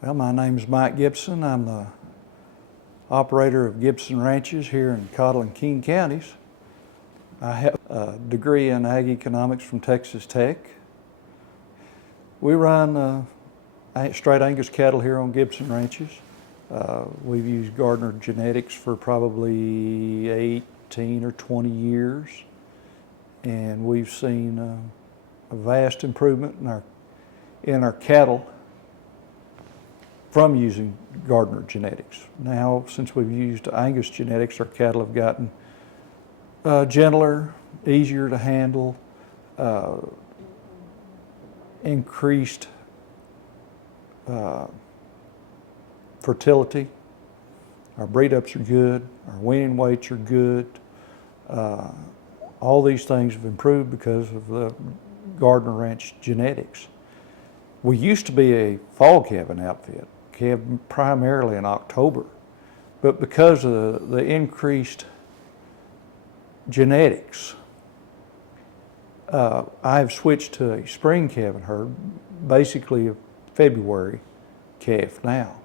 Well, my name is Mike Gibson. I'm the operator of Gibson Ranches here in Cottle and King Counties. I have a degree in ag economics from Texas Tech. We run straight Angus cattle here on Gibson Ranches. We've used Gardiner genetics for probably 18 or 20 years, and we've seen a vast improvement in our cattle from using Gardiner genetics. Now, since we've used Angus genetics, our cattle have gotten gentler, easier to handle, increased fertility. Our breed-ups are good, our weaning weights are good. All these things have improved because of the Gardiner Ranch genetics. We used to be a fall calving outfit, calved primarily in October, but because of the increased genetics, I've switched to a spring calving herd, basically a February calf now.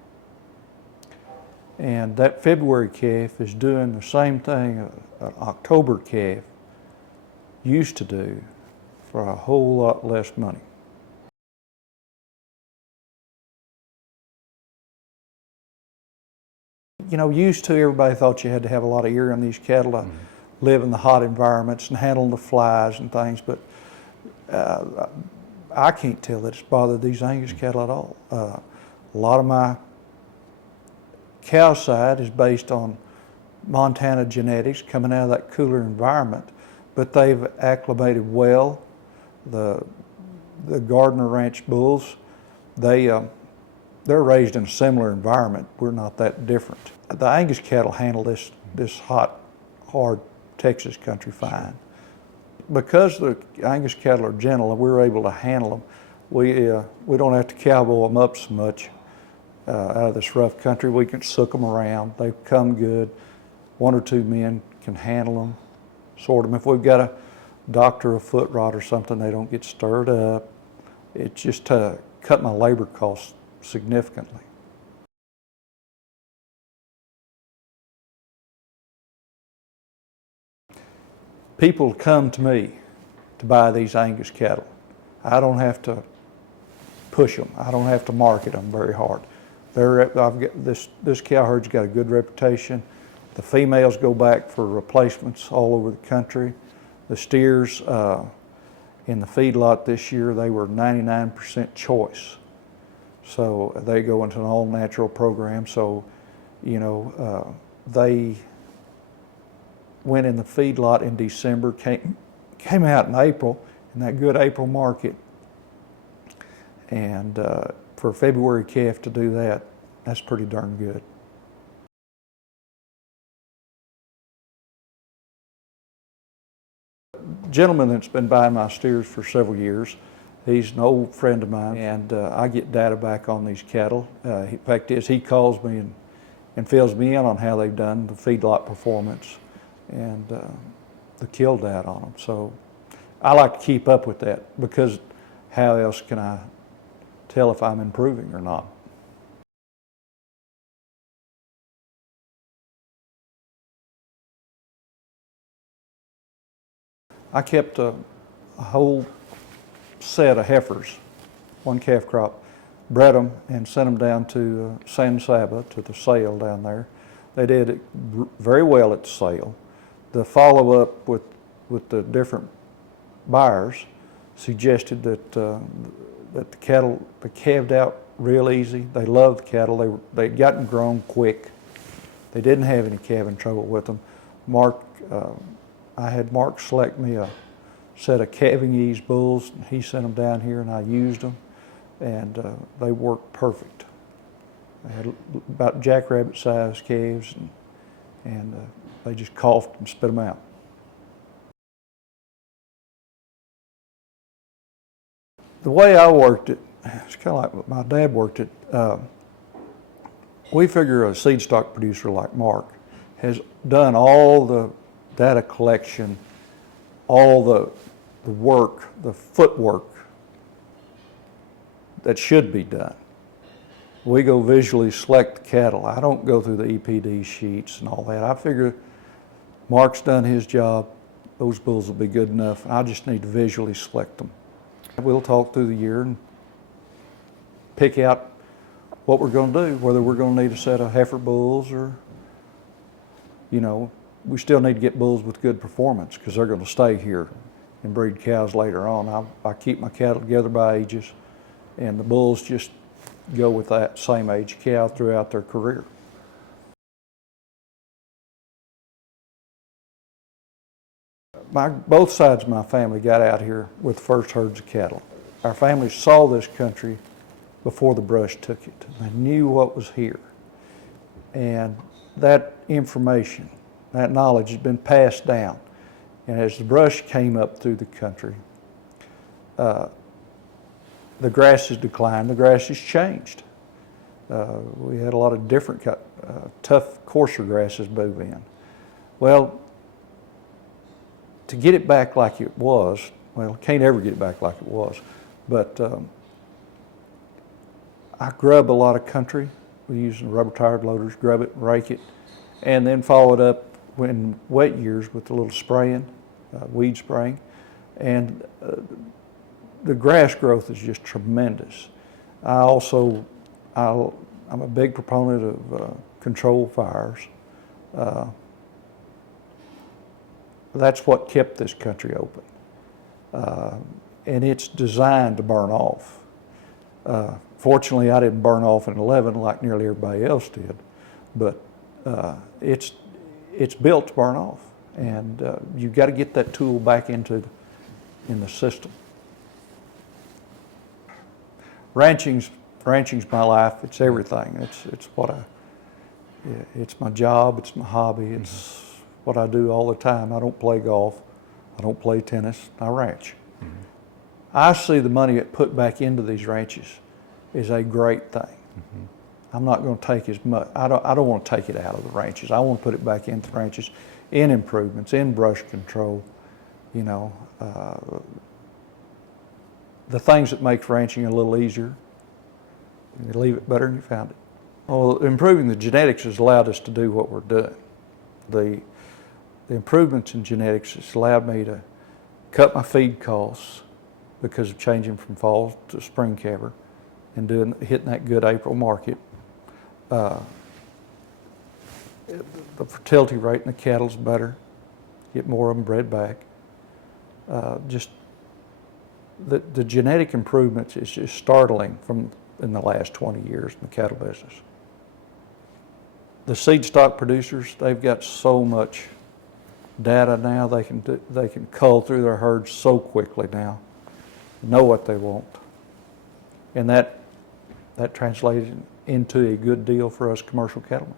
And that February calf is doing the same thing an October calf used to do for a whole lot less money. You know, used to, everybody thought you had to have a lot of ear on these cattle to live in the hot environments and handle the flies and things, but I can't tell that it's bothered these Angus cattle at all. A lot of my cow side is based on Montana genetics coming out of that cooler environment, but they've acclimated well. The Gardiner Ranch bulls, they're raised in a similar environment. We're not that different. The Angus cattle handle this hot, hard Texas country fine. Because the Angus cattle are gentle, we're able to handle them. We don't have to cowboy them up so much out of this rough country. We can sook them around. They come good. One or two men can handle them, sort them. If we've got a doctor, a foot rot or something, they don't get stirred up. It's just to cut my labor costs significantly. People come to me to buy these Angus cattle. I don't have to push them. I don't have to market them very hard. I've got this cow herd's got a good reputation. The females go back for replacements all over the country. The steers in the feedlot this year, they were 99% choice. So they go into an all-natural program. So, you know, they went in the feedlot in December, came out in April, in that good April market. And for a February calf to do that, that's pretty darn good. Gentleman that's been buying my steers for several years, he's an old friend of mine, and I get data back on these cattle. The fact is, he calls me and fills me in on how they've done, the feedlot performance, and the kill data on them. So I like to keep up with that, because how else can I tell if I'm improving or not? I kept a whole set of heifers, one calf crop, bred them and sent them down to San Saba, to the sale down there. They did it very well at the sale. The follow-up with the different buyers suggested that the cattle, they calved out real easy. They loved the cattle. They'd gotten grown quick. They didn't have any calving trouble with them. I had Mark select me a set of calving ease bulls. He sent them down here and I used them, and they worked perfect. They had about jackrabbit sized calves, and they just coughed and spit them out. The way I worked it, it's kind of like my dad worked it. We figure a seed stock producer like Mark has done all the data collection, all the work, the footwork that should be done. we go visually select the cattle. I don't go through the EPD sheets and all that. I figure Mark's done his job. Those bulls will be good enough. I just need to visually select them. We'll talk through the year and pick out what we're going to do, whether we're going to need a set of heifer bulls or, you know, we still need to get bulls with good performance because they're going to stay here and breed cows later on. I keep my cattle together by ages, and the bulls just go with that same age cow throughout their career. Both sides of my family got out here with the first herds of cattle. Our family saw this country before the brush took it. They knew what was here. And that information, that knowledge has been passed down. And as the brush came up through the country, the grass has declined, the grass has changed. We had a lot of different tough, coarser grasses move in. Well, to get it back like it was, well, can't ever get it back like it was, but I grub a lot of country. We're using rubber-tired loaders, grub it, rake it, and then follow it up in wet years with a little spraying, weed spraying, and the grass growth is just tremendous. I'm a big proponent of controlled fires. That's what kept this country open. And it's designed to burn off. Fortunately, I didn't burn off in 11 like nearly everybody else did, but it's built to burn off. And you've got to get that tool back in the system. Ranching's my life. It's everything. It's my job. It's my hobby. It's what I do all the time. I don't play golf. I don't play tennis. I ranch. Mm-hmm. I see the money it put back into these ranches is a great thing. Mm-hmm. I'm not going to take as much. I don't want to take it out of the ranches. I want to put it back into the ranches, in improvements, in brush control. You know, the things that make ranching a little easier. You leave it better than you found it. Well, improving the genetics has allowed us to do what we're doing. The improvements in genetics has allowed me to cut my feed costs because of changing from fall to spring caber and hitting that good April market. The fertility rate in the cattle is better. Get more of them bred back. Just the genetic improvements is just startling in the last 20 years in the cattle business. The seed stock producers, they've got so much data now. They can cull through their herds so quickly now, know what they want, and that translated into a good deal for us commercial cattlemen.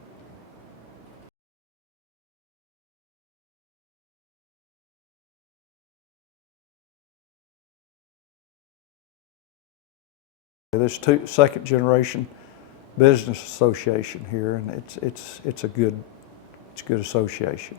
This second generation business association here, and it's a good association.